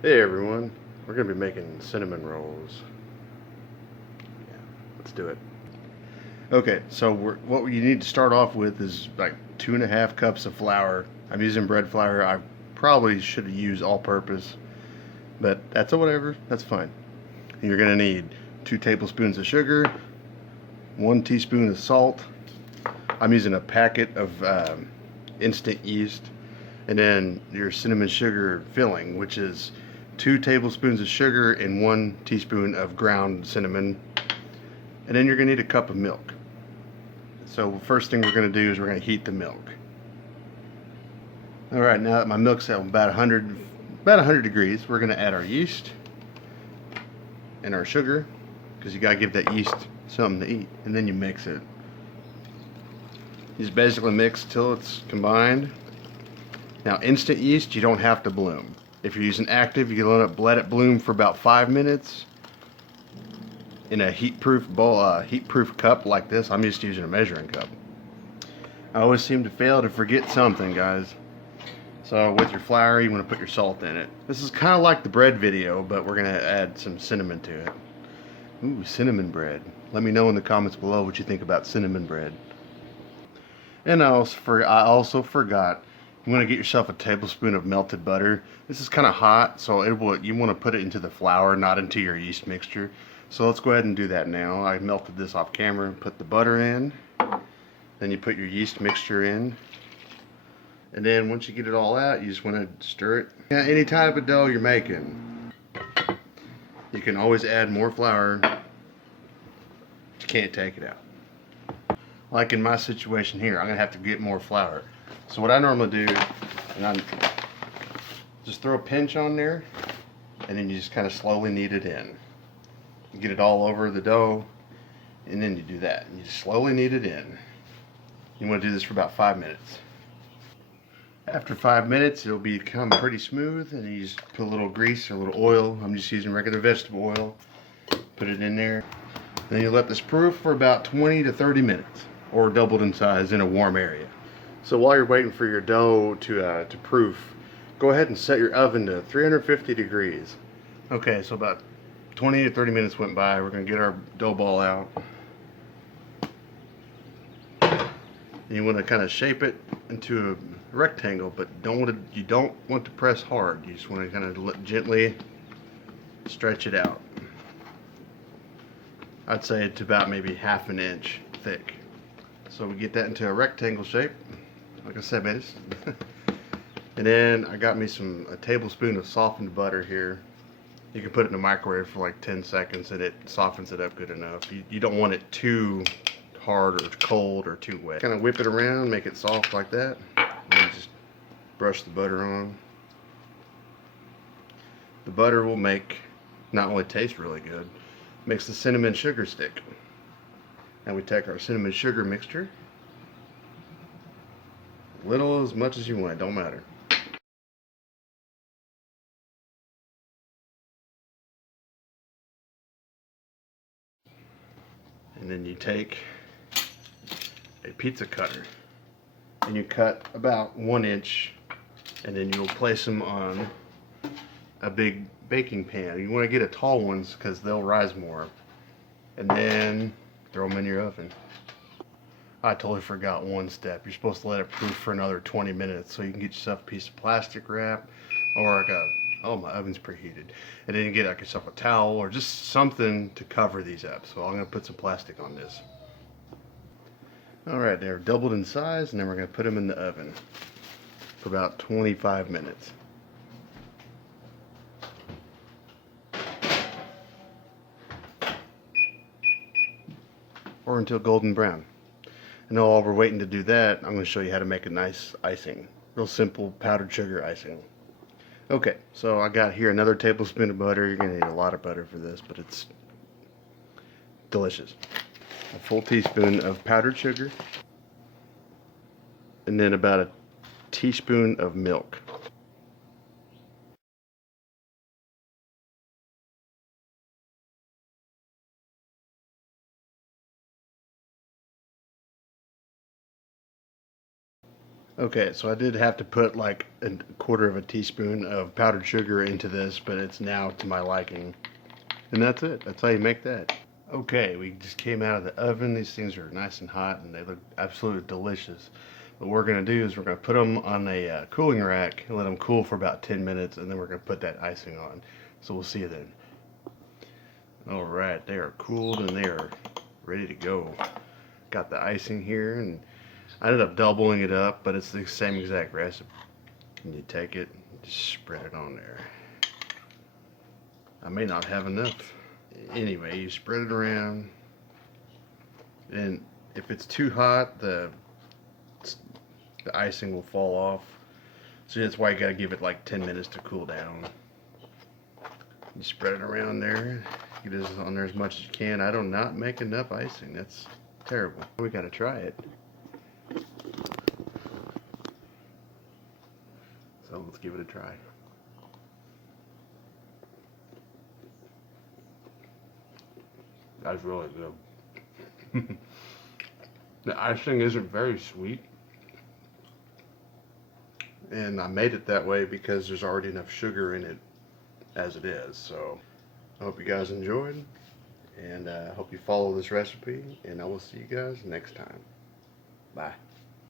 Hey everyone, we're going to be making cinnamon rolls. Yeah, let's do it. Okay, so what you need to start off with is like 2.5 cups of flour. I'm using bread flour. I probably should have used all-purpose, but that's whatever. That's fine. And you're going to need 2 tablespoons of sugar, 1 teaspoon of salt. I'm using a packet of instant yeast, and then your cinnamon sugar filling, which is 2 tablespoons of sugar and 1 teaspoon of ground cinnamon. And then you're going to need a cup of milk. So first thing we're going to do is we're going to heat the milk. All right, now that my milk's at about 100 degrees, we're going to add our yeast and our sugar, because you got to give that yeast something to eat, and then you mix it. You just basically mix till it's combined. Now, instant yeast, you don't have to bloom. If you're using active, you can let it bloom for about 5 minutes in a heat-proof bowl, heat-proof cup like this. I'm just using a measuring cup. I always seem to fail to forget something, guys. So with your flour, you want to put your salt in it. This is kind of like the bread video, but we're going to add some cinnamon to it. Ooh, cinnamon bread. Let me know in the comments below what you think about cinnamon bread. And I also forgot, you want to get yourself a tablespoon of melted butter. This is kind of hot, so you want to put it into the flour, not into your yeast mixture. So let's go ahead and do that now. I melted this off camera. Put the butter in. Then you put your yeast mixture in. And then once you get it all out, you just want to stir it. Yeah, any type of dough you're making, you can always add more flour. You can't take it out. Like in my situation here, I'm going to have to get more flour. So what I normally do, and I just throw a pinch on there, and then you just kind of slowly knead it in. You get it all over the dough, and then you do that. You just slowly knead it in. You want to do this for about 5 minutes. After 5 minutes, it'll become pretty smooth, and you just put a little grease or a little oil. I'm just using regular vegetable oil. Put it in there. Then you let this proof for about 20 to 30 minutes, or doubled in size in a warm area. So while you're waiting for your dough to proof, go ahead and set your oven to 350 degrees. Okay, so about 20 to 30 minutes went by. We're going to get our dough ball out. You want to kind of shape it into a rectangle, but you don't want to press hard. You just want to kind of gently stretch it out. I'd say it's about maybe ½ an inch thick. So we get that into a rectangle shape, like I said, man. And then I got me a tablespoon of softened butter here. You can put it in the microwave for like 10 seconds and it softens it up good enough. You don't want it too hard or cold or too wet. Kind of whip it around, make it soft like that, and just brush the butter on. The butter will make not only taste really good, makes the cinnamon sugar stick. Now we take our cinnamon sugar mixture, little as much as you want, it don't matter. And then you take a pizza cutter and you cut about 1 inch, and then you'll place them on a big baking pan. You want to get a tall ones because they'll rise more. And then throw them in your oven. I totally forgot one step. You're supposed to let it proof for another 20 minutes, so you can get yourself a piece of plastic wrap or like oh, my oven's preheated. And then you get like yourself a towel or just something to cover these up. So I'm going to put some plastic on this. Alright, they're doubled in size, and then we're going to put them in the oven for about 25 minutes. Or until golden brown. And while we're waiting to do that, I'm going to show you how to make a nice icing. Real simple powdered sugar icing. Okay, so I got here another tablespoon of butter. You're going to need a lot of butter for this, but it's delicious. A full teaspoon of powdered sugar. And then about a teaspoon of milk. Okay, so I did have to put like a quarter of a teaspoon of powdered sugar into this, but it's now to my liking. And that's it. That's how you make that. Okay, we just came out of the oven. These things are nice and hot and they look absolutely delicious. What we're going to do is we're going to put them on a cooling rack and let them cool for about 10 minutes, and then we're going to put that icing on. So we'll see you then. Alright, they are cooled and they are ready to go. Got the icing here, and I ended up doubling it up, but it's the same exact recipe. And you take it, just spread it on there. I may not have enough. Anyway, you spread it around, and if it's too hot, the icing will fall off. So that's why you gotta give it like 10 minutes to cool down. You spread it around there, get it on there as much as you can. I do not make enough icing. That's terrible. We gotta try it. So let's give it a try. That's really good. The icing isn't very sweet. And I made it that way because there's already enough sugar in it as it is. So I hope you guys enjoyed, and I hope you follow this recipe, and I will see you guys next time. Bye.